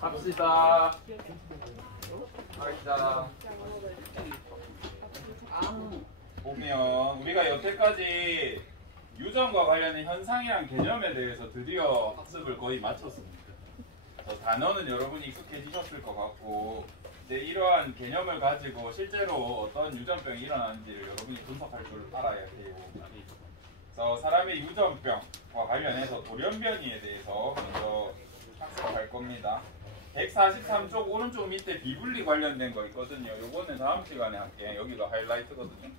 갑시다. 갑시다. 보면 우리가 여태까지 유전과 관련된 현상이란 개념에 대해서 드디어 학습을 거의 마쳤습니다. 단어는 여러분이 익숙해지셨을 것 같고 이제 이러한 개념을 가지고 실제로 어떤 유전병이 일어나는지를 여러분이 분석할 줄 알아야 해요. 그래서 사람의 유전병과 관련해서 돌연변이에 대해서 먼저 학습할 겁니다. 143쪽 오른쪽 밑에 비분리 관련된 거 있거든요. 요거는 다음 시간에 할게. 여기가 하이라이트거든요.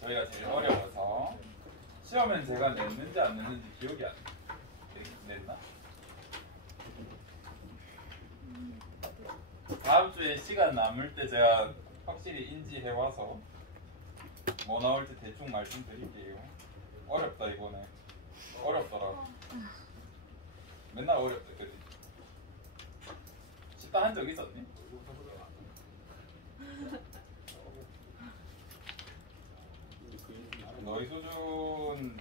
저희가 제일 어려워서 시험엔 제가 냈는지 안 냈는지 기억이 안 나요. 냈나? 다음 주에 시간 남을 때 제가 확실히 인지해와서 뭐 나올지 대충 말씀드릴게요. 어렵다 이거는. 어렵더라고. 맨날 어렵다. 그래. 쉽다 한 적 있었니? 너희 수준을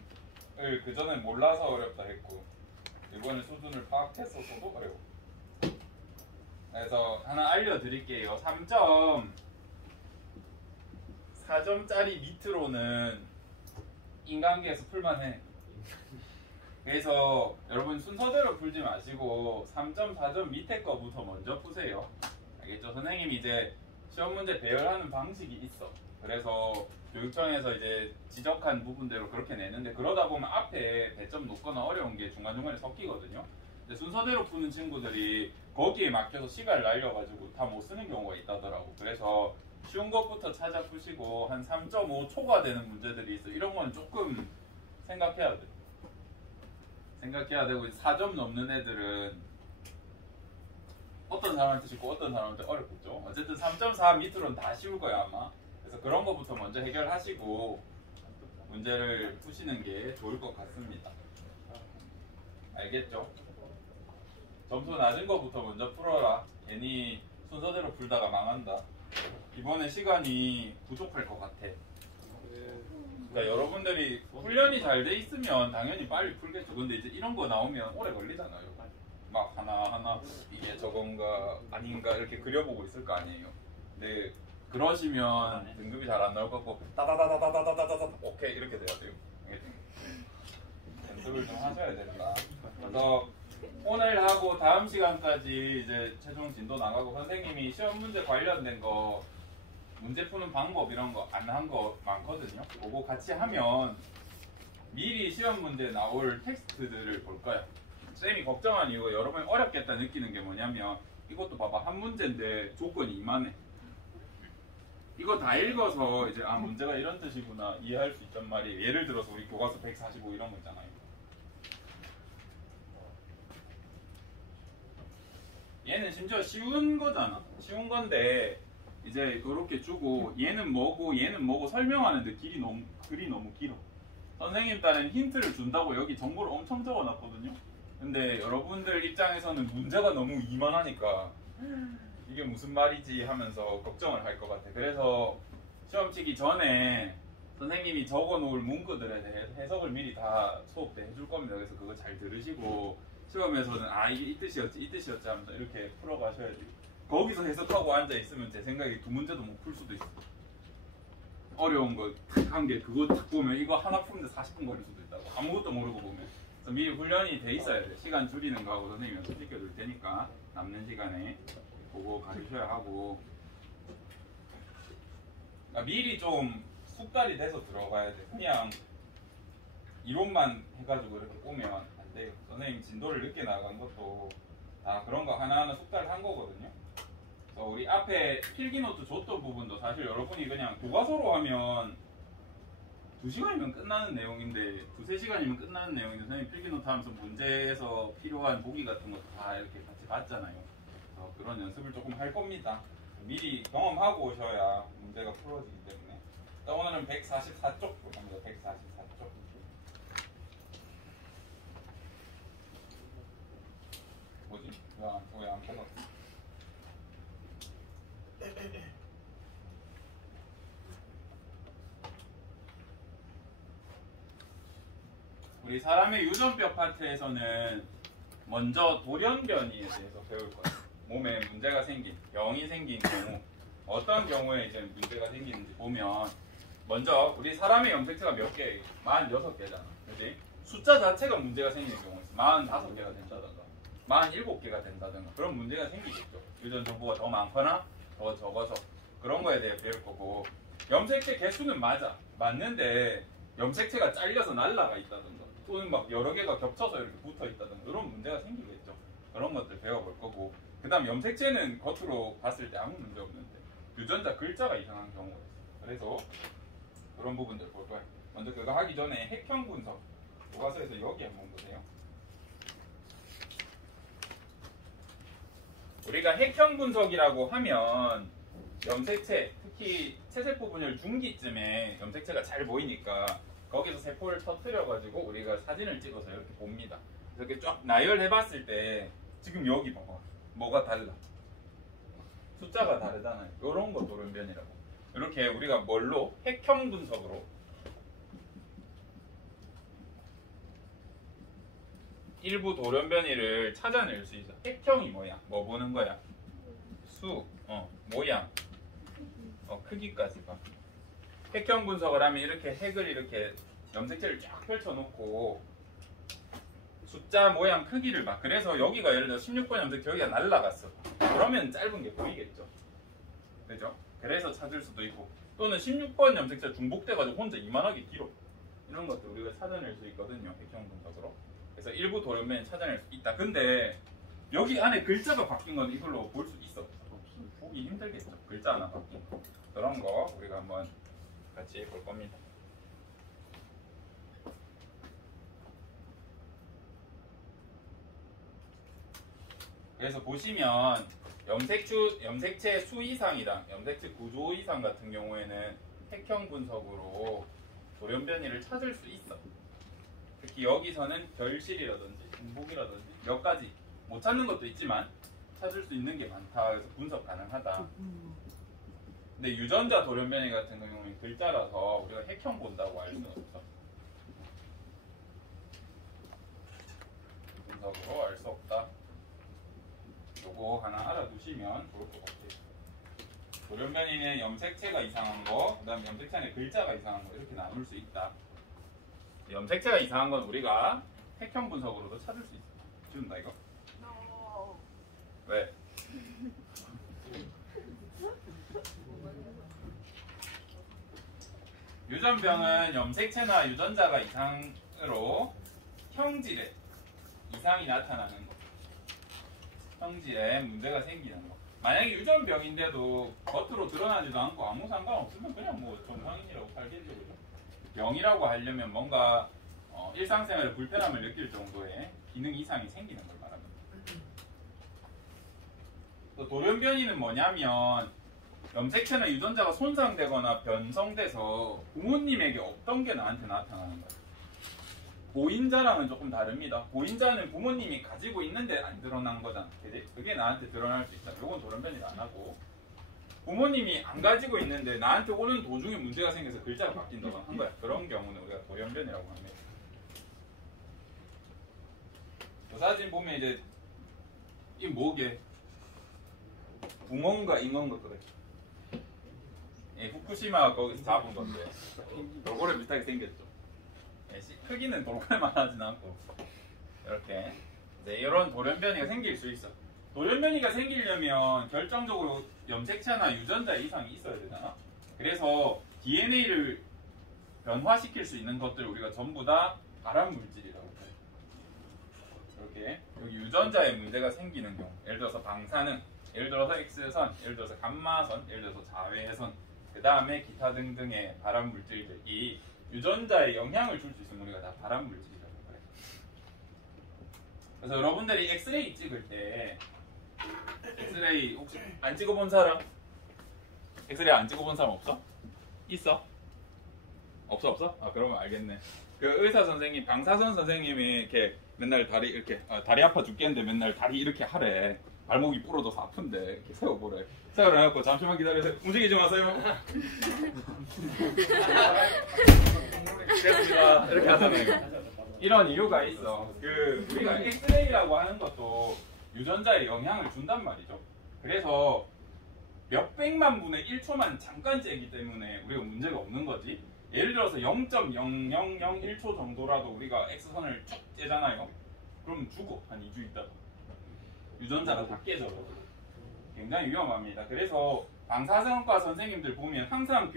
그전에 몰라서 어렵다 했고 이번에 수준을 파악했었어도 어려워. 그래서 하나 알려드릴게요. 3.4점짜리 밑으로는 인간계에서 풀만해. 그래서 여러분 순서대로 풀지 마시고 3.4점 밑에 거부터 먼저 푸세요. 알겠죠? 선생님이 이제 시험 문제 배열하는 방식이 있어. 그래서 교육청에서 이제 지적한 부분대로 그렇게 내는데 그러다 보면 앞에 배점 높거나 어려운 게 중간중간에 섞이거든요. 근데 순서대로 푸는 친구들이 거기에 막혀서 시간을 날려가지고 다 못 쓰는 경우가 있다더라고. 그래서 쉬운 것부터 찾아 푸시고 한 3.5 초과되는 문제들이 있어. 이런 거는 조금 생각해야 돼. 생각해야 되고 4점 넘는 애들은 어떤 사람한테 쉽고 어떤 사람한테 어렵겠죠. 어쨌든 3.4 밑으로는 다 쉬울 거야 아마. 그래서 그런 것부터 먼저 해결하시고 문제를 푸시는 게 좋을 것 같습니다. 알겠죠? 점수 낮은 것부터 먼저 풀어라. 괜히 순서대로 풀다가 망한다. 이번에 시간이 부족할 것 같아. 그러니까 여러분들이 훈련이 잘 돼 있으면 당연히 빨리 풀겠죠. 근데 이제 이런 거 나오면 오래 걸리잖아요. 막 하나하나 이게 저건가 아닌가 이렇게 그려보고 있을 거 아니에요. 근데 그러시면 등급이 잘 안 나올 것 같고 따다다다다다다다다 오케이 이렇게 돼야 돼요. 연습을 좀 하셔야 된다. 그래서 오늘 하고 다음 시간까지 이제 최종 진도 나가고 선생님이 시험 문제 관련된 거 문제 푸는 방법 이런 거 안 한 거 많거든요. 그거 같이 하면 미리 시험 문제 나올 텍스트들을 볼 거예요. 쌤이 걱정한 이유가 여러분이 어렵겠다 느끼는 게 뭐냐면 이것도 봐봐 한 문제인데 조건이 이만해. 이거 다 읽어서 이제 아 문제가 이런 뜻이구나 이해할 수 있단 말이에요. 예를 들어서 우리 교과서 145 이런 거 있잖아요. 얘는 심지어 쉬운 거잖아. 쉬운 건데 이제 이렇게 주고 얘는 뭐고 설명하는데 글이 너무 길어. 선생님 딴엔 힌트를 준다고 여기 정보를 엄청 적어놨거든요. 근데 여러분들 입장에서는 문제가 너무 이만하니까 이게 무슨 말이지 하면서 걱정을 할 것 같아. 그래서 시험 치기 전에 선생님이 적어놓을 문구들에 대해 해석을 미리 다 수업 때 해줄 겁니다. 그래서 그거 잘 들으시고 시험에서는 아 이게 이 뜻이었지 하면서 이렇게 풀어가셔야지. 거기서 해석하고 앉아있으면 제 생각에 두 문제도 못 풀 수도 있어. 어려운 거 탁 한 게 그거 딱 보면 이거 하나 푸는데 40분 걸릴 수도 있다고. 아무것도 모르고 보면. 그래서 미리 훈련이 돼 있어야 돼. 시간 줄이는 거하고 선생님이 연습 시켜줄 테니까 남는 시간에 그거 가르쳐야 하고. 그러니까 미리 좀 숙달이 돼서 들어가야 돼. 그냥 이론만 해가지고 이렇게 오면 안 돼요. 선생님 진도를 늦게 나간 것도 다 그런 거 하나하나 숙달한 거거든요. 그래서 우리 앞에 필기노트 줬던 부분도 사실 여러분이 그냥 교과서로 하면 2시간이면 끝나는 내용인데 2~3시간이면 끝나는 내용인데 선생님 필기노트 하면서 문제에서 필요한 보기 같은 것도 다 이렇게 같이 봤잖아요. 그래서 그런 연습을 조금 할 겁니다. 미리 경험하고 오셔야 문제가 풀어지기 때문에. 오늘은 144쪽 갑니다. 144쪽. 뭐지? 왜 안 펴놨지? 우리 사람의 유전병 파트에서는 먼저 돌연변이에 대해서 배울 거예요. 몸에 문제가 생긴, 병이 생긴 경우 어떤 경우에 이제 문제가 생기는지 보면 먼저 우리 사람의 염색체가 몇 개? 46개잖아. 그지? 숫자 자체가 문제가 생기는 경우가 있어. 45개가 된다든가 47개가 된다든가 그런 문제가 생기겠죠. 유전 정보가 더 많거나 더 적어서 그런 거에 대해 배울 거고 염색체 개수는 맞는데 염색체가 잘려서 날라가 있다든가 또는 막 여러 개가 겹쳐서 이렇게 붙어 있다든가 이런 문제가 생기겠죠. 그런 것들 배워볼 거고 그 다음 염색체는 겉으로 봤을 때 아무 문제 없는데 유전자 글자가 이상한 경우가 있어. 그래서 그런 부분들 볼 거예요. 먼저 그거 하기 전에 핵형 분석 교과서에서 여기 한번 보세요. 우리가 핵형 분석이라고 하면 염색체, 특히 체세포 분열 중기쯤에 염색체가 잘 보이니까 거기서 세포를 터뜨려가지고 우리가 사진을 찍어서 이렇게 봅니다. 이렇게 쫙 나열해봤을 때 지금 여기 봐봐. 뭐가 달라? 숫자가 다르잖아요. 이런 거 돌연변이라고. 이렇게 우리가 뭘로? 핵형 분석으로 일부 돌연변이를 찾아낼 수 있어. 핵형이 뭐야? 뭐 보는 거야? 수, 모양, 크기까지 봐. 핵형 분석을 하면 이렇게 핵을 이렇게 염색체를 쫙 펼쳐놓고 숫자, 모양, 크기를 봐. 그래서 여기가 예를 들어 16번 염색체 여기가 날라갔어. 그러면 짧은 게 보이겠죠. 그죠? 그래서 찾을 수도 있고 또는 16번 염색체 중복돼가지고 혼자 이만하게 길어. 이런 것도 우리가 찾아낼 수 있거든요. 핵형 분석으로. 그래서 일부 돌연변이 찾아낼 수 있다. 근데 여기 안에 글자가 바뀐 건 이걸로 볼 수 있어? 보기 힘들겠죠. 글자 하나 바뀐 거. 그런 거 우리가 한번 같이 볼 겁니다. 그래서 보시면 염색체 수 이상이랑 염색체 구조 이상 같은 경우에는 핵형 분석으로 돌연변이를 찾을 수 있어. 특히 여기서는 결실이라든지 중복이라든지 몇 가지 못 찾는 것도 있지만 찾을 수 있는 게 많다. 그래서 분석 가능하다. 근데 유전자 돌연변이 같은 경우는 글자라서 우리가 핵형 본다고 알 수는 없어. 분석으로 알 수 없다. 요거 하나 알아두시면 좋을 것 같아요. 돌연변이는 염색체가 이상한 거, 그 다음 염색체 안에 글자가 이상한 거 이렇게 나눌 수 있다. 염색체가 이상한 건 우리가 핵형 분석으로도 찾을 수 있어. 지운다 이거? 왜? 유전병은 염색체나 유전자가 이상으로 형질에 이상이 나타나는 거. 형질에 문제가 생기는 거. 만약에 유전병인데도 겉으로 드러나지도 않고 아무 상관없으면 그냥 뭐 정상인이라고 살겠죠. 병이라고 하려면 뭔가 일상생활에 불편함을 느낄 정도의 기능 이상이 생기는 걸 말합니다. 또 돌연변이는 뭐냐면 염색체나 유전자가 손상되거나 변성돼서 부모님에게 없던 게 나한테 나타나는 거예요. 보인자랑은 조금 다릅니다. 보인자는 부모님이 가지고 있는데 안 드러난 거잖아. 그지? 그게 나한테 드러날 수 있다. 이건 돌연변이를 안 하고 부모님이 안 가지고 있는데 나한테 오는 도중에 문제가 생겨서 글자가 바뀐다거나 한 거야. 그런 경우는 우리가 돌연변이라고 합니다. 이 사진 보면 이제 이 뭐게? 붕어인가 잉어인가 그래. 예, 후쿠시마 거기서 잡은 건데 돌고래 비슷하게 생겼죠. 예, 크기는 돌고래만 하진 않고 이렇게 이제 이런 돌연변이가 생길 수 있어. 돌연변이가 생기려면 결정적으로 염색체나 유전자 이상이 있어야 되잖아. 그래서 DNA를 변화시킬 수 있는 것들을 우리가 전부 다 발암 물질이라고 해요. 이렇게 여기 유전자에 문제가 생기는 경우, 예를 들어서 방사능, 예를 들어서 X선, 예를 들어서 감마선, 예를 들어서 자외선, 그 다음에 기타 등등의 발암 물질들이 유전자에 영향을 줄 수 있으면 우리가 다 발암 물질이라고 그래요. 그래서 여러분들이 엑스레이 찍을 때 엑스레이 혹시 안 찍어본 사람? 엑스레이 안 찍어본 사람 없어? 있어? 없어? 아 그러면 알겠네. 그 의사 선생님, 방사선 선생님이 이렇게 맨날 다리 이렇게 다리 아파 죽겠는데 맨날 다리 이렇게 하래. 발목이 부러져서 아픈데 이렇게 세워보래. 세워놓고 잠시만 기다리세요. 움직이지 마세요. 됐습니다. 이렇게 하잖아요. 이런 이유가 있어. 우리가 엑스레이라고 하는 것도 유전자에 영향을 준단 말이죠. 그래서 몇백만 분의 1초만 잠깐 째기 때문에 우리가 문제가 없는 거지. 예를 들어서 0.0001초 정도라도 우리가 X선을 쭉 째잖아요. 그럼 죽어. 한 2주 있다가. 유전자가 다 깨져. 굉장히 위험합니다. 그래서 방사선과 선생님들 보면 항상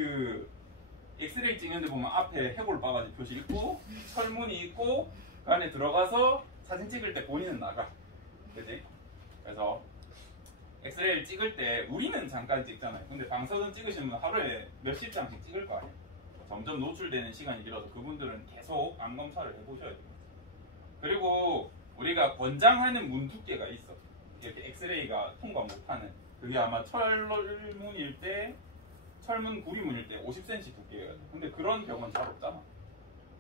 엑스레이 찍는데 보면 앞에 해골 바가지 표시 있고 철문이 있고 그 안에 들어가서 사진 찍을 때 본인은 나가. 그지? 그래서 엑스레이를 찍을 때 우리는 잠깐 찍잖아요. 근데 방사선 찍으시면 하루에 몇십 장씩 찍을 거 아니에요. 점점 노출되는 시간이 길어서 그분들은 계속 암 검사를 해보셔야 돼요. 그리고 우리가 권장하는 문 두께가 있어. 이렇게 엑스레이가 통과 못하는. 그게 아마 철문 구리문일 때 50cm 두께예요. 근데 그런 병은 잘 없잖아.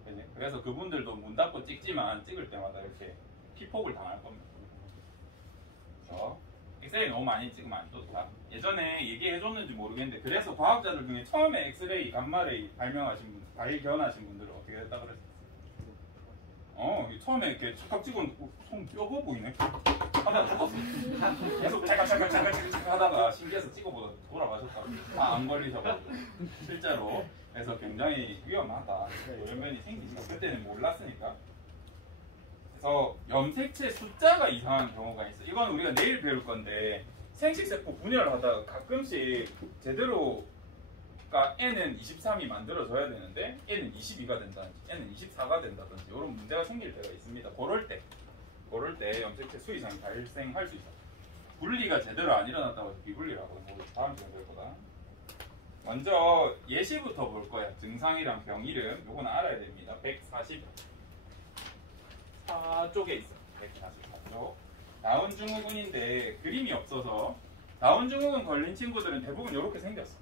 그치? 그래서 그분들도 문 닫고 찍지만 찍을 때마다 이렇게 피폭을 당할 겁니다. 그래서 엑스레이 너무 많이 찍으면 안 좋다. 예전에 얘기해줬는지 모르겠는데 그래서 과학자들 중에 처음에 엑스레이, 감마레이 발견하신 분들은 어떻게 했다 그랬어? 처음에 이렇게 착각 찍었는데 손 뼈가 보이네? 하다가 죽었어. 계속 찰칵 하다가 신기해서 찍어보다 돌아가셨다고. 다 안 걸리셔가지고. 실제로. 그래서 굉장히 위험하다. 돌연변이 생기니까 그때는 몰랐으니까. 그래서 염색체 숫자가 이상한 경우가 있어. 이건 우리가 내일 배울 건데 생식세포 분열하다가 가끔씩 제대로 N은 23이 만들어져야 되는데 N은 22가 된다든지 N은 24가 된다든지 이런 문제가 생길 때가 있습니다. 그럴 때 염색체 수이상이 발생할 수 있어. 분리가 제대로 안 일어났다고 해서 비분리라고 다음 시간에 배울 거다. 먼저 예시부터 볼 거야. 증상이랑 병 이름 요거는 알아야 됩니다. 144쪽에 있어. 144쪽. 다운 증후군인데 그림이 없어서 다운 증후군 걸린 친구들은 대부분 이렇게 생겼어.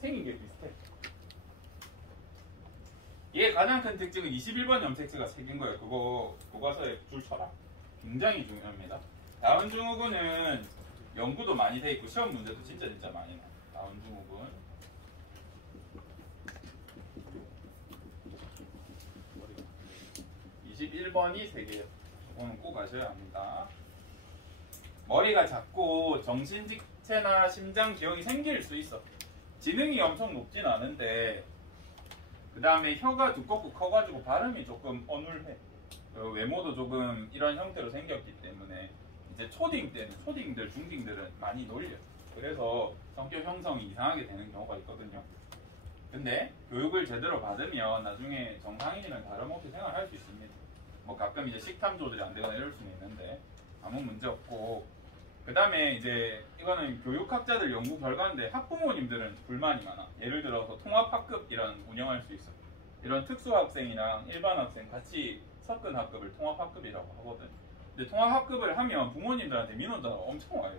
생긴 게 비슷해. 얘 가장 큰 특징은 21번 염색체가 생긴 거예요. 그거 교과서에 줄 쳐라. 굉장히 중요합니다. 다운 증후군은 연구도 많이 돼 있고 시험 문제도 진짜 많이 나. 다운 증후군. 21번이 3개예요. 이거는 꼭 아셔야 합니다. 머리가 작고 정신지체나 심장 기형이 생길 수 있어. 지능이 엄청 높진 않은데 그 다음에 혀가 두껍고 커가지고 발음이 조금 어눌해. 외모도 조금 이런 형태로 생겼기 때문에 이제 초딩들, 중딩들은 많이 놀려. 그래서 성격 형성이 이상하게 되는 경우가 있거든요. 근데 교육을 제대로 받으면 나중에 정상인이랑 다름없이 생활할 수 있습니다. 뭐 가끔 이제 식탐 조절이 안 되거나 이럴 수는 있는데 아무 문제 없고. 그 다음에 이제 이거는 교육학자들 연구 결과인데 학부모님들은 불만이 많아. 예를 들어서 통합학급 운영할 수 있어. 이런 특수학생이랑 일반 학생 같이 섞은 학급을 통합학급이라고 하거든. 근데 통합학급을 하면 부모님들한테 민원자가 엄청 와요.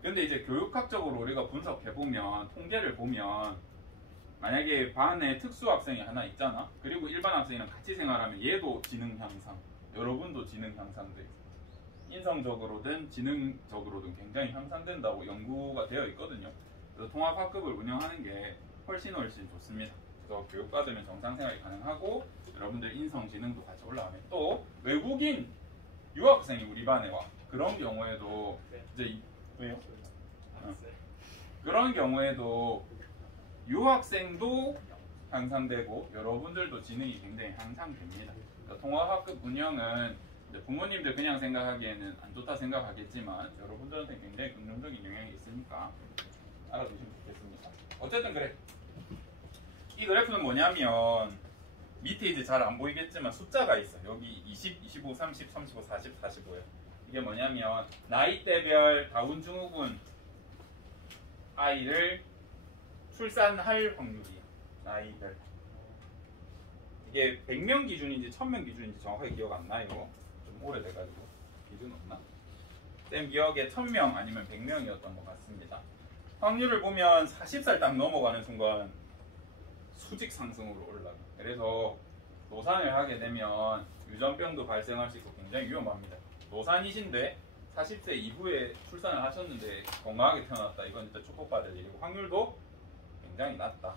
근데 이제 교육학적으로 우리가 분석해보면 통계를 보면 만약에 반에 특수학생이 하나 있잖아. 그리고 일반 학생이랑 같이 생활하면 얘도 지능 향상, 여러분도 지능 향상돼. 인성적으로든 지능적으로든 굉장히 향상된다고 연구가 되어 있거든요. 그래서 통합학급을 운영하는 게 훨씬 좋습니다. 그래서 교육받으면 정상생활이 가능하고 여러분들 인성, 지능도 같이 올라가면 또 외국인 유학생이 우리 반에 와. 그런 경우에도 이제 왜요? 그런 경우에도 유학생도 향상되고 여러분들도 지능이 굉장히 향상됩니다. 그러니까 통합학급 운영은 부모님들 그냥 생각하기에는 안 좋다 생각하겠지만 여러분들한테 굉장히 긍정적인 영향이 있으니까 알아두시면 좋겠습니다. 어쨌든 그래. 이 그래프는 뭐냐면 밑에 이제 잘 안 보이겠지만 숫자가 있어. 여기 20, 25, 30, 35, 40, 45예요. 이게 뭐냐면 나이대별 다운 증후군 아이를 출산할 확률이에요. 나이별. 이게 100명 기준인지 1000명 기준인지 정확하게 기억 안 나요. 좀 오래돼가지고 기준 없나? 쌤 기억에 1000명 아니면 100명이었던 것 같습니다. 확률을 보면 40살 딱 넘어가는 순간 수직 상승으로 올라가. 그래서 노산을 하게 되면 유전병도 발생할 수 있고 굉장히 위험합니다. 노산이신데 40세 이후에 출산을 하셨는데 건강하게 태어났다. 이건 진짜 축복받을 일이고 확률도 굉장히 낮다.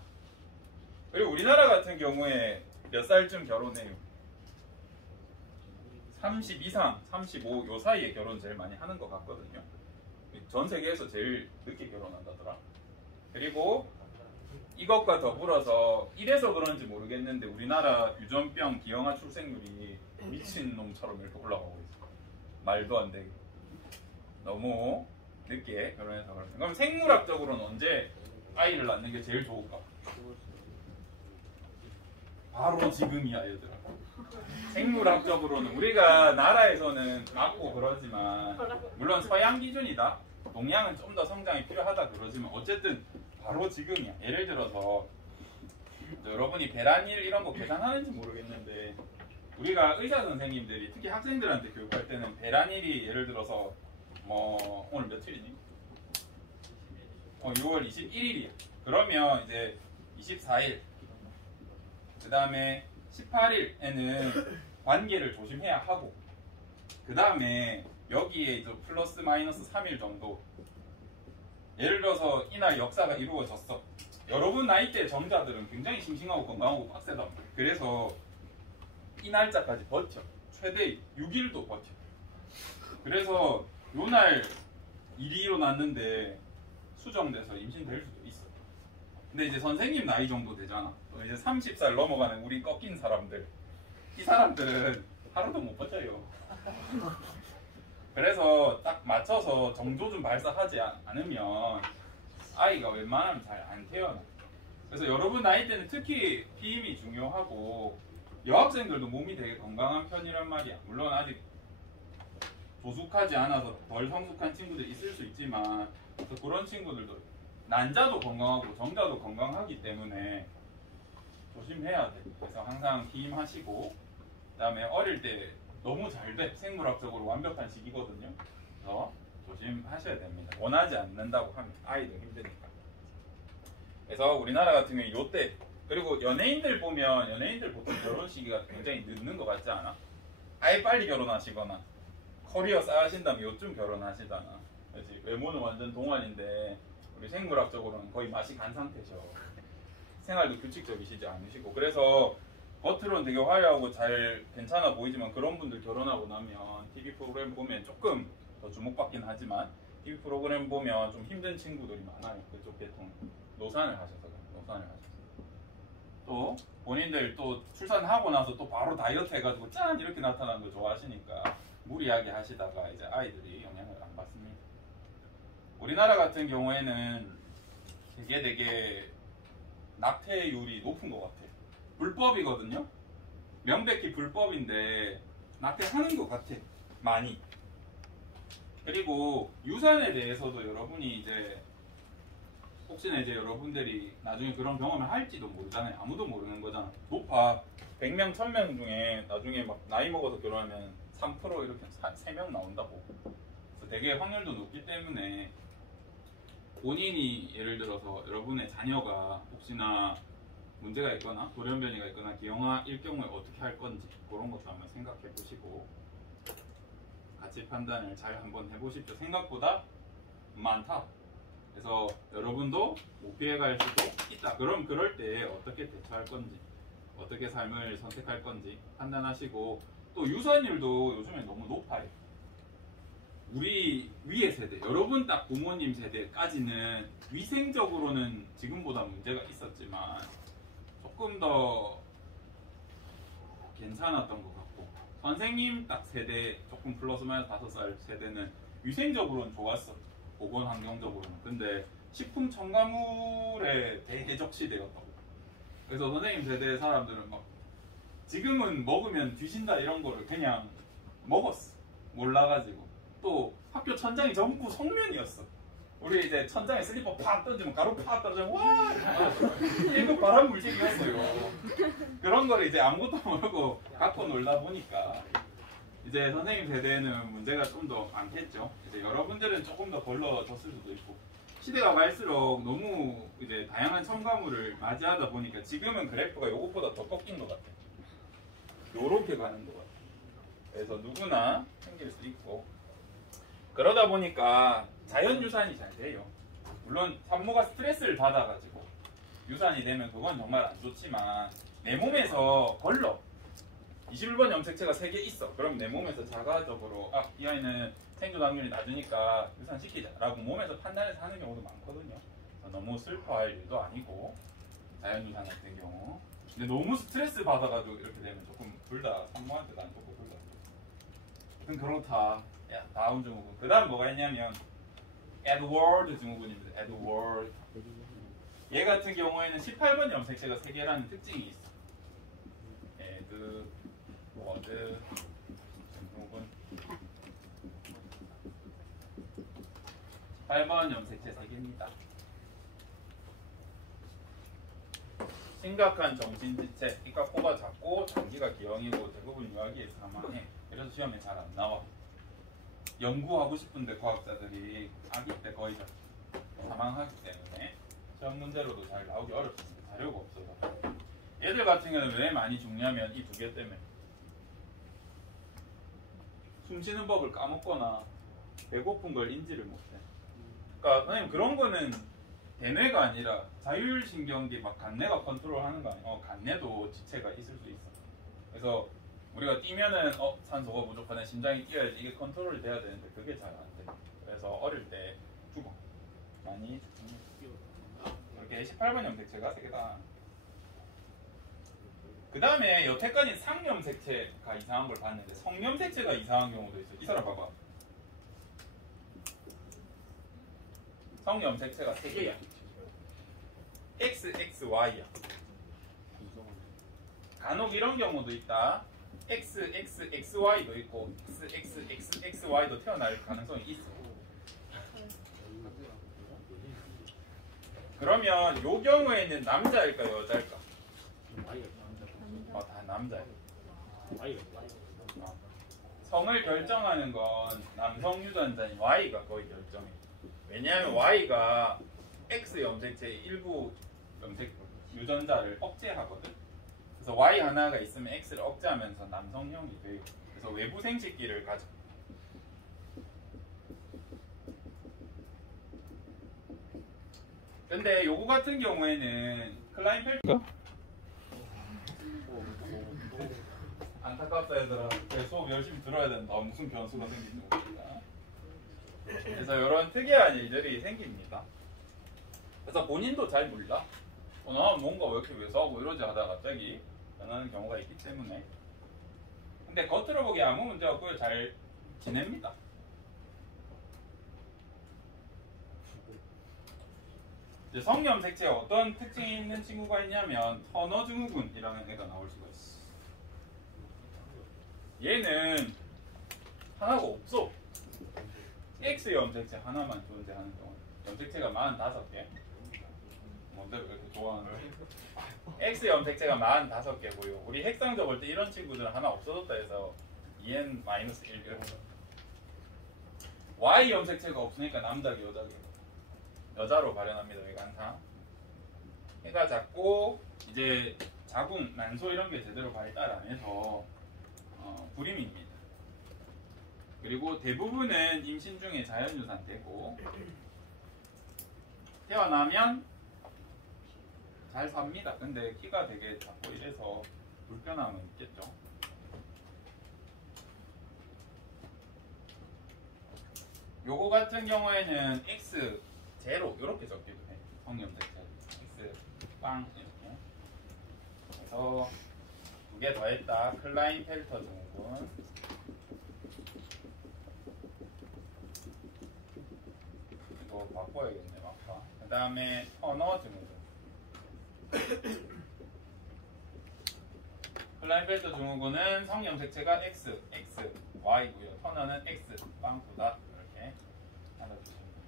그리고 우리나라 같은 경우에 몇 살쯤 결혼해요? 30 이상, 35 요 사이에 결혼 제일 많이 하는 것 같거든요. 전 세계에서 제일 늦게 결혼한다더라. 그리고 이것과 더불어서 이래서 그런지 모르겠는데 우리나라 유전병 기형아 출생률이 미친놈처럼 이렇게 올라가고 있어. 말도 안 되게. 너무 늦게 결혼해서 그렇습니다. 그럼 생물학적으로는 언제 아이를 낳는 게 제일 좋을까? 바로 지금이야 얘들아. 생물학적으로는 우리가 나라에서는 맞고 그러지만 물론 서양 기준이다. 동양은 좀 더 성장이 필요하다 그러지만 어쨌든 바로 지금이야. 예를 들어서 여러분이 배란일 이런 거 계산하는지 모르겠는데 우리가 의사 선생님들이 특히 학생들한테 교육할 때는 배란일이 예를 들어서 뭐 오늘 며칠이니? 6월 21일이야. 그러면 이제 24일 그 다음에 18일에는 관계를 조심해야 하고 그 다음에 여기에 이제 플러스 마이너스 3일 정도 예를 들어서 이날 역사가 이루어졌어. 여러분 나이대 정자들은 굉장히 싱싱하고 건강하고 빡세단 말이야. 그래서 이 날짜까지 버텨. 최대 6일도 버텨. 그래서 요날 일이 일어났는데 수정돼서 임신될 수도 있어. 근데 이제 선생님 나이 정도 되잖아. 이제 30살 넘어가는 우리 꺾인 사람들. 이 사람들은 하루도 못 버텨요. 그래서 딱 맞춰서 정조준 발사하지 않으면 아이가 웬만하면 잘 안 태어나. 그래서 여러분 나이 때는 특히 피임이 중요하고 여학생들도 몸이 되게 건강한 편이란 말이야. 물론 아직 조숙하지 않아서 덜 성숙한 친구들 있을 수 있지만 그런 친구들도 난자도 건강하고 정자도 건강하기 때문에 조심해야 돼. 그래서 항상 피임하시고 그다음에 어릴 때 너무 잘 돼. 생물학적으로 완벽한 시기거든요. 그래서 조심하셔야 됩니다. 원하지 않는다고 하면 아이도 힘드니까. 그래서 우리나라 같은 경우에 요때 그리고 연예인들 보면 연예인들 보통 결혼 시기가 굉장히 늦는 것 같지 않아? 아예 빨리 결혼하시거나 커리어 쌓으신 다음에 요쯤 결혼하시잖아. 그렇지? 외모는 완전 동안인데 우리 생물학적으로는 거의 맛이 간 상태셔. 생활도 규칙적이시지 않으시고 그래서 겉으로는 되게 화려하고 잘 괜찮아 보이지만 그런 분들 결혼하고 나면 TV 프로그램 보면 조금 더 주목받긴 하지만 TV 프로그램 보면 좀 힘든 친구들이 많아요. 그쪽 계통 노산을 하셔서 그래요. 노산을 하셔서 또 본인들 또 출산하고 나서 또 바로 다이어트 해가지고 짠 이렇게 나타나는 거 좋아하시니까 무리하게 하시다가 이제 아이들이 영향을 안 받습니다. 우리나라 같은 경우에는 되게 낙태율이 높은 것 같아요. 불법이거든요. 명백히 불법인데 낙태하는 것 같아. 많이. 그리고 유산에 대해서도 여러분이 이제 혹시나 이제 여러분들이 나중에 그런 경험을 할지도 모르잖아요. 아무도 모르는 거잖아. 높아. 100명, 1000명 중에 나중에 막 나이 먹어서 결혼하면 3% 이렇게 3명 나온다고. 그래서 되게 확률도 높기 때문에 본인이 예를 들어서 여러분의 자녀가 혹시나 문제가 있거나 돌연변이가 있거나 기형아일 경우에 어떻게 할 건지 그런 것도 한번 생각해 보시고 가치 판단을 잘 한번 해보십시오. 생각보다 많다. 그래서 여러분도 못 피해갈 수도 있다. 그럼 그럴 때 어떻게 대처할 건지 어떻게 삶을 선택할 건지 판단하시고 또 유산율도 요즘에 너무 높아요. 우리 위의 세대, 여러분 딱 부모님 세대까지는 위생적으로는 지금보다 문제가 있었지만 조금 더 괜찮았던 것 같고 선생님 딱 세대 조금 플러스 마이너스 5살 세대는 위생적으로는 좋았어. 보건 환경적으로는. 근데 식품 첨가물에 대적시되었다고. 그래서 선생님 세대 사람들은 막 지금은 먹으면 뒤진다 이런 거를 그냥 먹었어. 몰라가지고. 또 학교 천장이 전부 성면이었어. 우리 이제 천장에 슬리퍼 팍 던지면 가루 팍 떨어지면 와! 이거 바람 물질이었어요. 그런 거를 이제 아무것도 모르고 갖고 놀다 보니까 이제 선생님 세대는 문제가 좀 더 많겠죠. 이제 여러분들은 조금 더 벌러졌을 수도 있고 시대가 갈수록 너무 이제 다양한 첨가물을 맞이하다 보니까 지금은 그래프가 요것보다 더 꺾인 것 같아요. 요렇게 가는 것 같아요. 그래서 누구나 생길 수 있고 그러다 보니까 자연 유산이 잘 돼요. 물론 산모가 스트레스를 받아가지고 유산이 되면 그건 정말 안 좋지만 내 몸에서 걸러 21번 염색체가 3개 있어. 그럼 내 몸에서 자가적으로 이 아이는 생존 확률이 낮으니까 유산시키자라고 몸에서 판단해서 하는 경우도 많거든요. 너무 슬퍼할 일도 아니고 자연유산 같은 경우. 근데 너무 스트레스 받아가지고 이렇게 되면 조금 둘 다 산모한테도 안 좋고 둘 다. 그럼 그렇다. 야, 다음 증후군. 그 다음 뭐가 있냐면 에드워드 증후군입니다. 에드워드. 얘 같은 경우에는 18번 염색체가 3개라는 특징이 있어. 에드워드 증후군. 18번 염색체 3개입니다. 심각한 정신지체, 이가 코가 작고 장기가 기형이고 대부분 유아기에 사망해. 그래서 시험에 잘 안 나와. 연구하고 싶은데 과학자들이 아기 때 거의 다 사망하기 때문에 시험 문제로도 잘 나오기 어렵습니다. 자료가 없어서. 얘들 같은 경우는 왜 많이 죽냐면 이 2개 때문에. 숨 쉬는 법을 까먹거나 배고픈 걸 인지를 못해. 그러니까 선생님 그런 거는 대뇌가 아니라 자율신경계 막 간뇌가 컨트롤하는 거 아니야? 간뇌도 지체가 있을 수 있어. 그래서 우리가 뛰면은 산소가 부족하네, 심장이 뛰어야지, 이게 컨트롤이 돼야 되는데 그게 잘 안 돼. 그래서 어릴 때 죽어. 많이 죽습니다. 이렇게 18번 염색체가 3개다. 그 다음에 여태까지 상염색체가 이상한 걸 봤는데 성염색체가 이상한 경우도 있어. 이 사람 봐봐. 성염색체가 3개야. XXY야. 간혹 이런 경우도 있다. XXXY도 있고 XXXXY도 태어날 가능성이 있어. 그러면 요 경우에는 남자일까 여자일까? 다 남자야. 성을 결정하는 건 남성 유전자인 Y가 거의 결정해. 왜냐하면 Y가 X 염색체의 일부 염색 유전자를 억제하거든. 그래서 Y 하나가 있으면 X를 억제하면서 남성형이 돼요. 그래서 외부 생식기를 가져. 근데 요거 같은 경우에는 클라인펠터 안타깝다 얘들아. 수업 열심히 들어야 된다. 무슨 변수가 생기지 모릅니다. 그래서 이런 특이한 일들이 생깁니다. 그래서 본인도 잘 몰라. 나 뭔가 왜 이렇게 왜소하고 이러지 하다가 갑자기 변하는 경우가 있기 때문에. 근데 겉으로 보기 아무 문제 없고요. 잘 지냅니다. 이제 성염색체에 어떤 특징이 있는 친구가 있냐면 터너 증후군이라는 애가 나올 수가 있어. 얘는 하나가 없어. X 염색체 하나만 존재하는 경우. 염색체가 45개. 뭔데 왜 이렇게 좋아하는데? X 염색체가 45개고요. 우리 핵상 적을 때 이런 친구들은 하나 없어졌다 해서 EN-1 이렇게. Y 염색체가 없으니까 남자기 여자기. 여자로 발현합니다. 이거 항상. 해가 작고 이제 자궁, 난소 이런 게 제대로 발달 안 해서 불임입니다. 그리고 대부분은 임신 중에 자연유산되고 태어나면 잘 삽니다. 근데 키가 되게 작고 이래서 불편함은 있겠죠. 요거 같은 경우에는 X 제로 이렇게 적기도 해. 성염색체 X 빵 이렇게. 그래서 2개 더했다. 클라인펠터 증후군. 이거 바꿔야겠네. 아까. 그 다음에 터너 증후군. 클라인펠터 증후군은 성염색체가 X, X, Y고요. 터너는 X, 빵보다 이렇게 알아주시면 됩니다.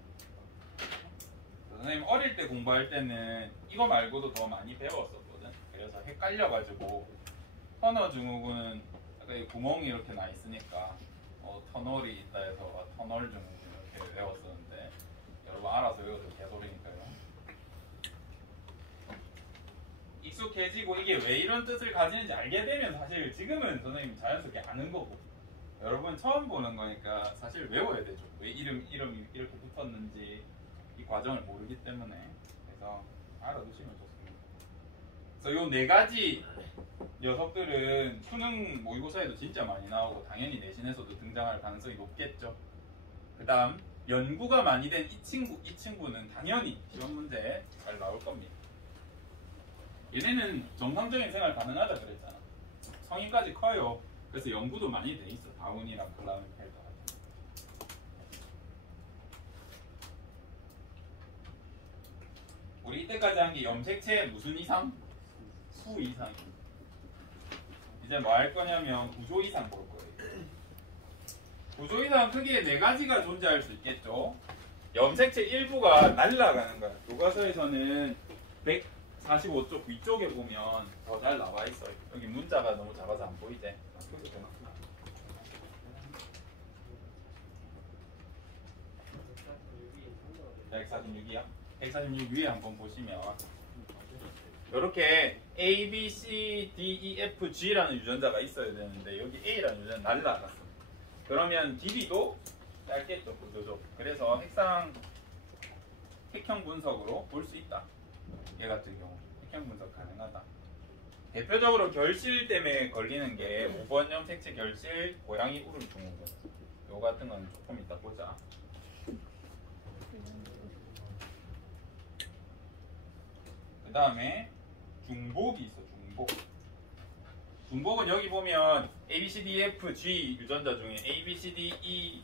선생님 어릴 때 공부할 때는 이거 말고도 더 많이 배웠었거든. 그래서 헷갈려가지고 터너 증후군은 구멍이 이렇게 나 있으니까 터널이 있다 해서 터널 증후군 이렇게 외웠었는데 여러분 알아서 외워도 개소리니까요. 익숙해지고 이게 왜 이런 뜻을 가지는지 알게 되면 사실 지금은 선생님 자연스럽게 아는 거고 여러분 처음 보는 거니까 사실 외워야 되죠. 왜 이름이 이렇게 붙었는지 이 과정을 모르기 때문에. 그래서 알아두시면 좋습니다. 그래서 요 네 가지 녀석들은 수능 모의고사에도 진짜 많이 나오고 당연히 내신에서도 등장할 가능성이 높겠죠. 그 다음 연구가 많이 된 이 친구는 당연히 시험 문제 잘 나올 겁니다. 얘네는 정상적인 생활 가능하다 그랬잖아. 성인까지 커요. 그래서 연구도 많이 돼 있어. 다운이랑 클라운펠더. 우리 이때까지 한 게 염색체 무슨 이상? 수 이상. 이제 뭐 할 거냐면 구조 이상 볼 거예요. 구조 이상 크게 네 가지가 존재할 수 있겠죠. 염색체 일부가 날아가는 거야. 교과서에서는 145쪽 위쪽에 보면 더 잘 나와 있어요. 여기 문자가 너무 작아서 안 보이지? 146이야? 146 위에 한번 보시면 이렇게 A, B, C, D, E, F, G라는 유전자가 있어야 되는데 여기 A라는 유전자 날라갔어. 그러면 DB도 짧겠죠, 구조적. 그래서 핵형 분석으로 볼 수 있다. 얘 같은 경우 핵형 분석 가능하다. 대표적으로 결실 때문에 걸리는 게 5번 염색체 결실, 고양이 울음 증후군. 요 같은 건 조금 이따 보자. 그 다음에 중복이 있어. 중복은 여기 보면 A, B, C, D, F, G 유전자 중에 A, B, C, D, E,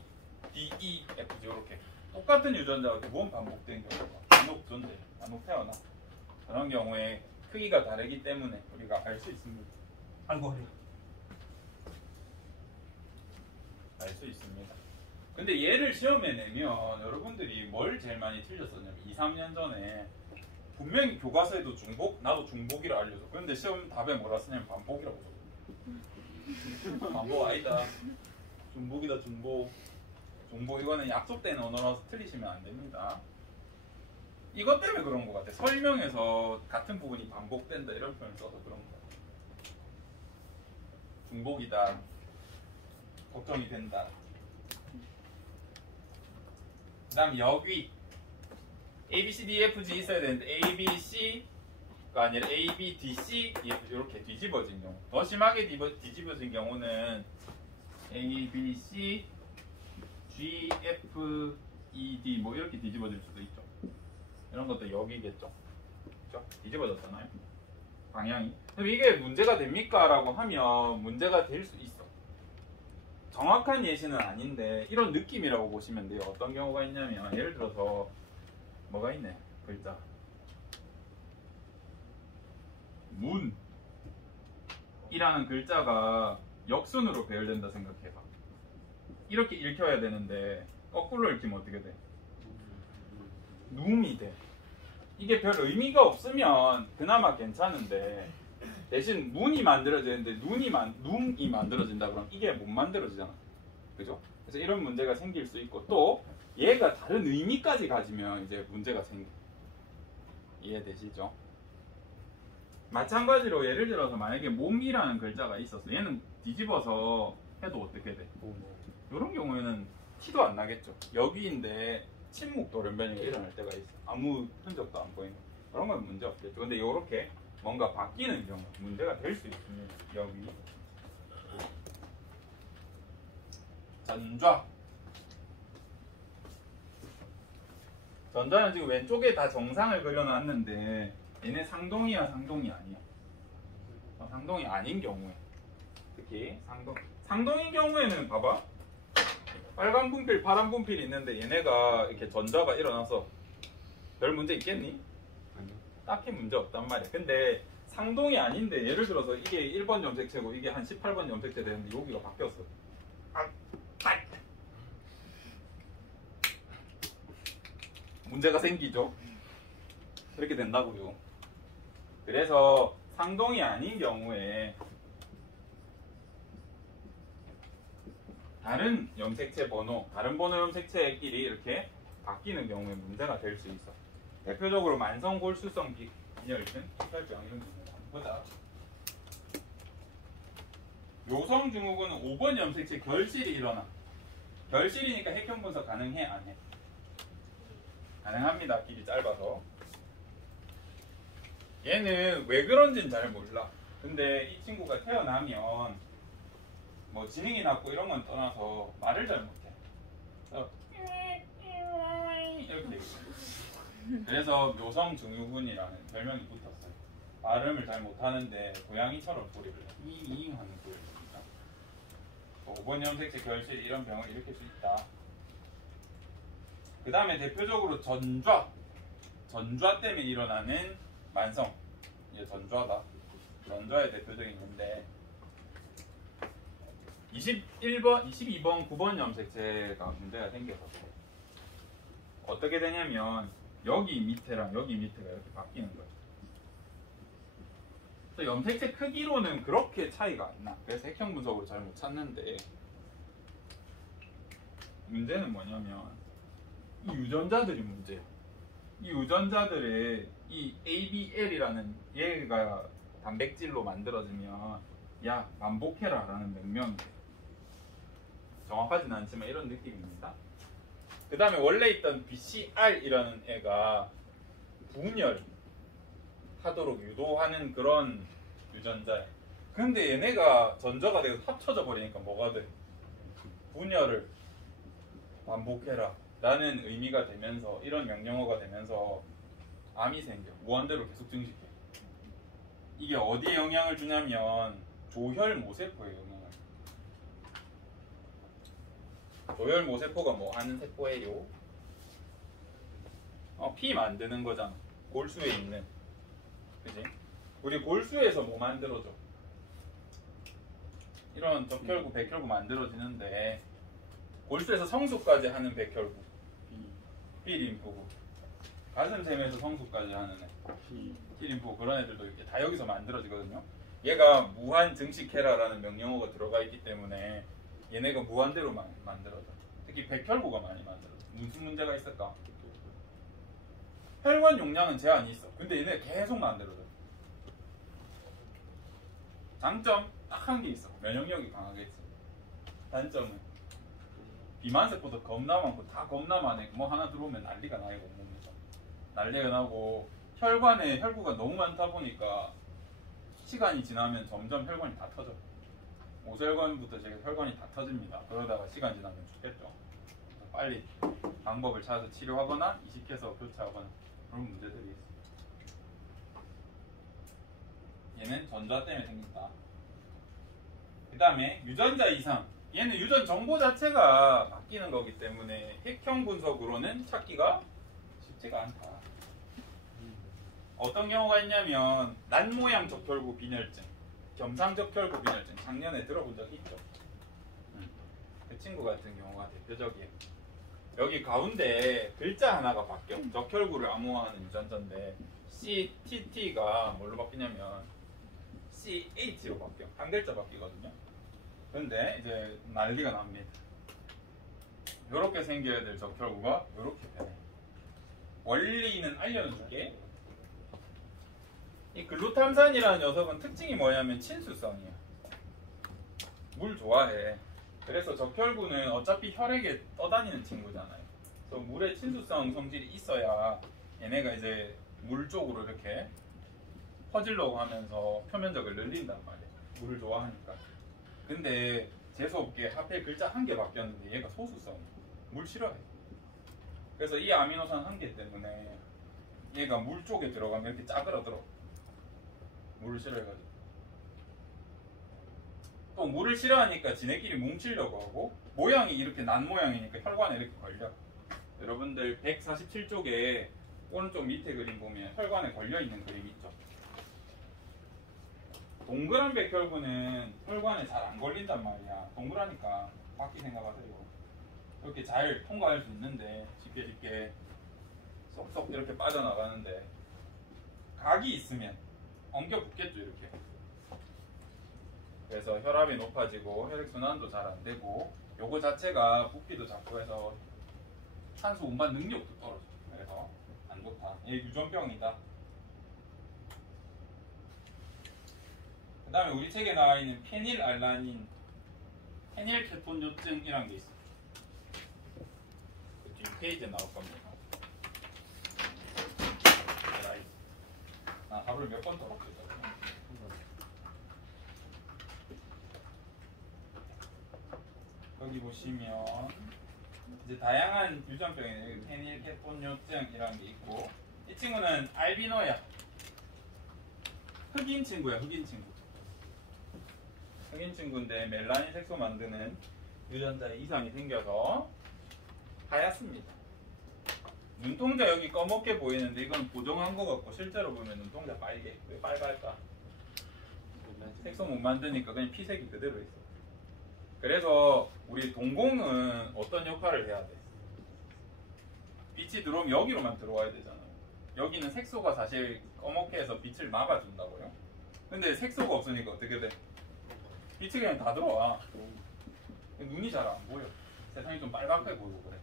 D, E, F, G 이렇게 똑같은 유전자가 두 번 반복된 경우가 간혹 존재, 간혹 태어나. 그런 경우에 크기가 다르기 때문에 우리가 알 수 있습니다. 아이고 허리. 알 수 있습니다. 근데 얘를 시험에 내면 여러분들이 뭘 제일 많이 틀렸었냐면 2, 3년 전에 분명히 교과서에도 중복, 나도 중복이라 알려줘. 그런데 시험 답에 뭐라 쓰냐면 반복이라고 써. 반복 아니다. 중복이다 중복. 중복 이거는 약속된 언어라서 틀리시면 안 됩니다. 이것 때문에 그런 것 같아. 설명에서 같은 부분이 반복된다 이런 표현을 써서 그런 것 같아. 중복이다. 걱정이 된다. 그 다음 여귀. A, B, C, D, F, G 있어야 되는데 A, B, C가 아니라 A, B, D, C, D, F 이렇게 뒤집어진 경우. 더 심하게 뒤집어진 경우는 A, B, C, G, F, E, D 뭐 이렇게 뒤집어질 수도 있죠. 이런 것도 여기겠죠. 그렇죠? 뒤집어졌잖아요. 방향이. 그럼 이게 문제가 됩니까? 라고 하면 문제가 될 수 있어. 정확한 예시는 아닌데 이런 느낌이라고 보시면 돼요. 어떤 경우가 있냐면 예를 들어서 뭐가 있네? 글자. 문이라는 글자가 역순으로 배열된다 생각해봐. 이렇게 읽혀야 되는데 거꾸로 읽히면 어떻게 돼? 눔이 돼. 이게 별 의미가 없으면 그나마 괜찮은데 대신 문이 만들어지는데 눔이 만들어진다 그러면 이게 못 만들어지잖아. 그죠? 그래서 이런 문제가 생길 수 있고 또 얘가 다른 의미까지 가지면 이제 문제가 생겨. 이해되시죠? 마찬가지로 예를 들어서 만약에 몸이라는 글자가 있었어. 얘는 뒤집어서 해도 어떻게 돼? 이런 경우에는 티도 안 나겠죠. 여기인데 침묵 돌연변이가 일어날 때가 있어. 아무 흔적도 안 보이는. 그런 건 문제 없겠죠. 근데 이렇게 뭔가 바뀌는 경우 문제가 될 수 있습니다. 여기 전좌. 전좌는 지금 왼쪽에 다 정상을 그려놨는데 얘네 상동이야 상동이 아니야. 상동이 아닌 경우에 특히 상동인 경우에는 봐봐. 빨간 분필, 파란 분필이 있는데 얘네가 이렇게 전자가 일어나서 별 문제 있겠니? 딱히 문제 없단 말이야. 근데 상동이 아닌데 예를 들어서 이게 1번 염색체고 이게 한 18번 염색체 되는데 여기가 바뀌었어. 문제가 생기죠. 그렇게 된다고요. 그래서 상동이 아닌 경우에 다른 염색체 번호, 다른 번호 염색체끼리 이렇게 바뀌는 경우에 문제가 될 수 있어. 대표적으로 만성골수성 빈혈증, 혈병 이런 거 한번 보자. 요성증후군은 5번 염색체 결실이 일어나. 결실이니까 핵형 분석 가능해, 안 해? 가능합니다. 길이 짧아서. 얘는 왜 그런지는 잘 몰라. 근데 이 친구가 태어나면 뭐 지능이 낮고 이런 건 떠나서 말을 잘 못해. 이렇게. 그래서 묘성증후군이라는 별명이 붙었어요. 발음을 잘 못하는데 고양이처럼 소리를 잉잉 하는 소리를 냅니다. 5번 염색체 결실 이런 병을 일으킬 수 있다. 그 다음에 대표적으로 전좌 때문에 일어나는 만성, 이게 전좌다. 전좌의 대표적인 건데 21번, 22번, 9번 염색체가 문제가 생겨서 어떻게 되냐면 여기 밑에랑 여기 밑에가 이렇게 바뀌는 거예요. 그래서 염색체 크기로는 그렇게 차이가 안 나. 그래서 핵형 분석으로 잘 못 찾는데 문제는 뭐냐면 이 유전자들이 문제야. 이 유전자들의 이 ABL이라는 얘가 단백질로 만들어지면 야 반복해라 라는 명령이 돼. 정확하진 않지만 이런 느낌입니다. 그 다음에 원래 있던 BCR이라는 애가 분열 하도록 유도하는 그런 유전자야. 근데 얘네가 전저가 돼서 합쳐져 버리니까 뭐가 돼? 분열을 반복해라 라는 의미가 되면서 이런 명령어가 되면서 암이 생겨. 무한대로 계속 증식해. 이게 어디에 영향을 주냐면 조혈모세포에 영향을 줘. 조혈모세포가 뭐 하는 세포예요? 피 만드는 거잖아. 골수에 있는. 그지? 우리 골수에서 뭐 만들어줘? 이런 적혈구, 백혈구 만들어지는데 골수에서 성수까지 하는 백혈구 B림프구. 가슴샘에서 성수까지 하는 애 T림프구. 그런 애들도 이렇게 다 여기서 만들어지거든요. 얘가 무한 증식해라라는 명령어가 들어가 있기 때문에 얘네가 무한대로 만들어져. 특히 백혈구가 많이 만들어져. 무슨 문제가 있을까? 혈관 용량은 제한이 있어. 근데 얘네 계속 만들어져. 장점 딱 한 개 있어. 면역력이 강하겠지. 단점은 비만세포도 겁나 많고 다 겁나 많네. 뭐 하나 들어오면 난리가 나요. 온몸에서 난리가 나고 혈관에 혈구가 너무 많다 보니까 시간이 지나면 점점 혈관이 다 터져. 오설관부터 혈관이 다 터집니다. 그러다가 시간 지나면 죽겠죠. 빨리 방법을 찾아서 치료하거나 이식해서 교체하거나 그런 문제들이 있어. 얘는 전자 때문에 생긴다. 그 다음에 유전자 이상. 얘는 유전 정보 자체가 바뀌는 거기 때문에 핵형 분석으로는 찾기가 쉽지가 않다. 어떤 경우가 있냐면 난모양 적혈구 빈혈증, 겸상 적혈구 빈혈증. 작년에 들어본 적 있죠? 그 친구 같은 경우가 대표적이에요. 여기 가운데 글자 하나가 바뀌어. 적혈구를 암호화하는 유전자인데 CTT가 뭘로 바뀌냐면 CH로 바뀌어. 한 글자 바뀌거든요. 근데 이제 난리가 납니다. 이렇게 생겨야 될 적혈구가 이렇게 되네. 원리는 알려줄게. 이 글루탐산이라는 녀석은 특징이 뭐냐면 친수성이야. 물 좋아해. 그래서 적혈구는 어차피 혈액에 떠다니는 친구잖아요. 그래서 물에 친수성 성질이 있어야 얘네가 이제 물 쪽으로 이렇게 퍼지려고 하면서 표면적을 늘린단 말이야. 물을 좋아하니까. 근데 재수없게 하필 글자 한 개 바뀌었는데 얘가 소수성이야. 물 싫어해. 그래서 이 아미노산 한 개 때문에 얘가 물 쪽에 들어가면 이렇게 짜그러들어. 물을 싫어해가지고. 또 물을 싫어하니까 지네끼리 뭉치려고 하고 모양이 이렇게 난 모양이니까 혈관에 이렇게 걸려. 여러분들 147쪽에 오른쪽 밑에 그림 보면 혈관에 걸려있는 그림 있죠? 동그란 백혈구는 혈관에 잘 안 걸린단 말이야. 동그라니까 바퀴 생각하세요. 이렇게 잘 통과할 수 있는데 쉽게 쏙쏙 이렇게 빠져나가는데 각이 있으면 엉겨 붙겠죠 이렇게. 그래서 혈압이 높아지고 혈액순환도 잘 안 되고 요거 자체가 부피도 작고 해서 산소 운반 능력도 떨어져. 그래서 안 좋다. 얘 유전병이다. 그 다음에 우리 책에 나와 있는 페닐알라닌, 페닐케톤요증이라는 게 있어. 그 뒷페이지에 나올 겁니다. 하루에 몇 번 떨어뜨려. 여기 보시면 이제 다양한 유전병에 페닐케톤요증이라는 게 있고, 이 친구는 알비노야. 흑인 친구야, 흑인 친구. 흑인 친구인데 멜라닌 색소 만드는 유전자에 이상이 생겨서 하얗습니다. 눈동자 여기 검게 보이는데 이건 보정한 거 같고, 실제로 보면 눈동자 빨개. 왜 빨갈까? 색소 못 만드니까 그냥 피색이 그대로 있어. 그래서 우리 동공은 어떤 역할을 해야 돼? 빛이 들어오면 여기로만 들어와야 되잖아요. 여기는 색소가 사실 검게 해서 빛을 막아준다고요. 근데 색소가 없으니까 어떻게 돼? 빛이 그냥 다 들어와. 눈이 잘 안 보여. 세상이 좀 빨갛게 보이고 그래.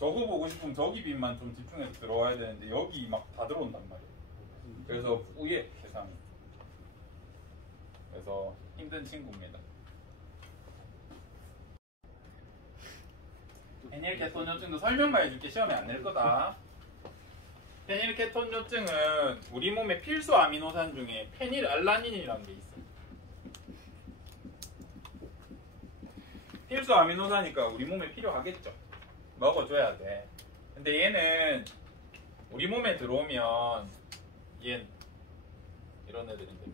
저거 보고 싶으면 저기 빛만 좀 집중해서 들어와야 되는데 여기 막 다 들어온단 말이에요. 그래서 뿌예 세상이. 그래서 힘든 친구입니다. 페닐케톤요증도 설명만 해줄게. 시험에 안 낼 거다. 페닐케톤요증은 우리 몸의 필수 아미노산 중에 페닐알라닌이라는 게 있어. 필수 아미노산이니까 우리 몸에 필요하겠죠. 먹어줘야 돼. 근데 얘는 우리 몸에 들어오면 얘는 이런 애들인데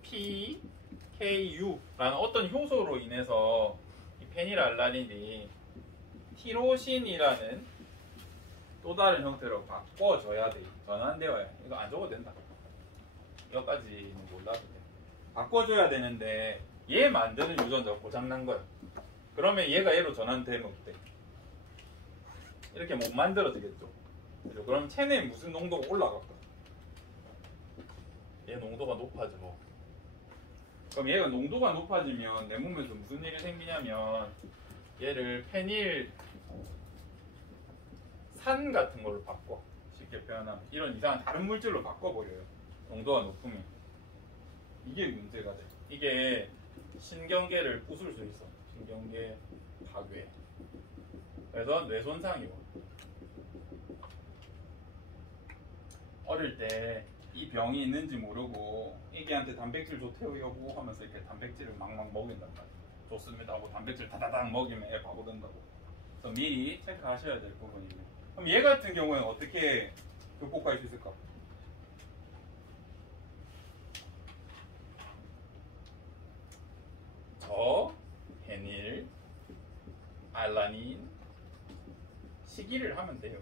PKU라는 어떤 효소로 인해서 이 페닐알라닌이 티로신이라는 또 다른 형태로 바꿔줘야 돼. 전환되어야 해. 이거 안 적어도 된다. 여기까지는 몰라도 돼. 바꿔줘야 되는데 얘 만드는 유전자가 고장난 거야. 그러면 얘가 얘로 전환되면 어때? 이렇게 못 만들어지겠죠. 그죠? 그럼 체내에 무슨 농도가 올라갈까? 얘 농도가 높아져. 그럼 얘가 농도가 높아지면 내 몸에서 무슨 일이 생기냐면 얘를 페닐 산 같은 걸로 바꿔. 쉽게 표현하면 이런 이상한 다른 물질로 바꿔버려요. 농도가 높으면. 이게 문제가 돼. 이게 신경계를 부술 수 있어. 신경계 파괴. 그래서 뇌 손상이 와. 어릴 때 이 병이 있는지 모르고 애기한테 단백질 좋대요 여보 하면서 이렇게 단백질을 막막 먹인단 말이야. 좋습니다 하고 단백질 다다닥 먹이면 애 바보 된다고. 그래서 미리 체크하셔야 될 부분이에요. 그럼 얘 같은 경우에는 어떻게 극복할 수 있을까? 저 페닐 알라닌 시기를 하면 돼요.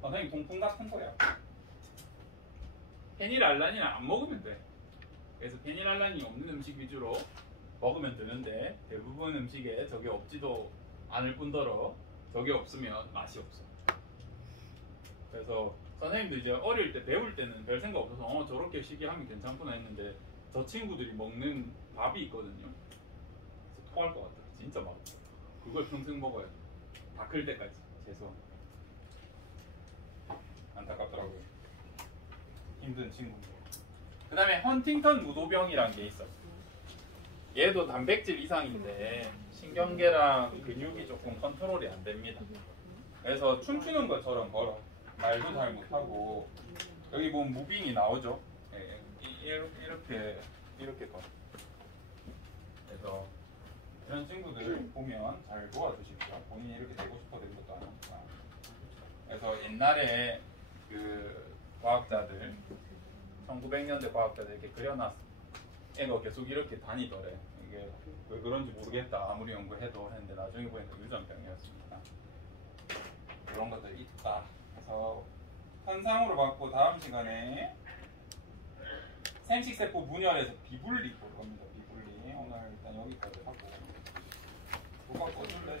선생님 동풍 같은 거야. 페닐알라닌은 안 먹으면 돼. 그래서 페닐알라닌이 없는 음식 위주로 먹으면 되는데 대부분 음식에 저게 없지도 않을 뿐더러 저게 없으면 맛이 없어. 그래서 선생님도 이제 어릴 때 배울 때는 별 생각 없어서 저렇게 시기하면 괜찮구나 했는데 저 친구들이 먹는 밥이 있거든요. 그래서 토할 것 같아. 진짜 맛없어. 그걸 평생 먹어야 돼. 다 클 때까지. 재수. 안타깝더라고요. 힘든 친구인데. 그 다음에 헌팅턴 무도병이라는 게 있어. 얘도 단백질 이상인데 신경계랑 근육이 조금 컨트롤이 안 됩니다. 그래서 춤추는 것처럼 걸어. 말도 잘 못하고 여기 보면 무빙이 나오죠. 이렇게 걸어. 그래서 이런 친구들 보면 잘 도와주십시오. 본인이 이렇게 되고 싶어 된 것도 아니니까. 그래서 옛날에 그 과학자들 1900년대 과학자들 이렇게 그려놨어. 애가 계속 이렇게 다니더래. 이게 왜 그런지 모르겠다. 아무리 연구해도 했는데 나중에 보니까 유전병이었습니다. 그런 것들이 있다. 그래서 현상으로 받고 다음 시간에 생식세포 분열에서 비분리 볼 겁니다. 비분리. 오늘 일단 여기까지 하고. 뭐가 꺼줄래?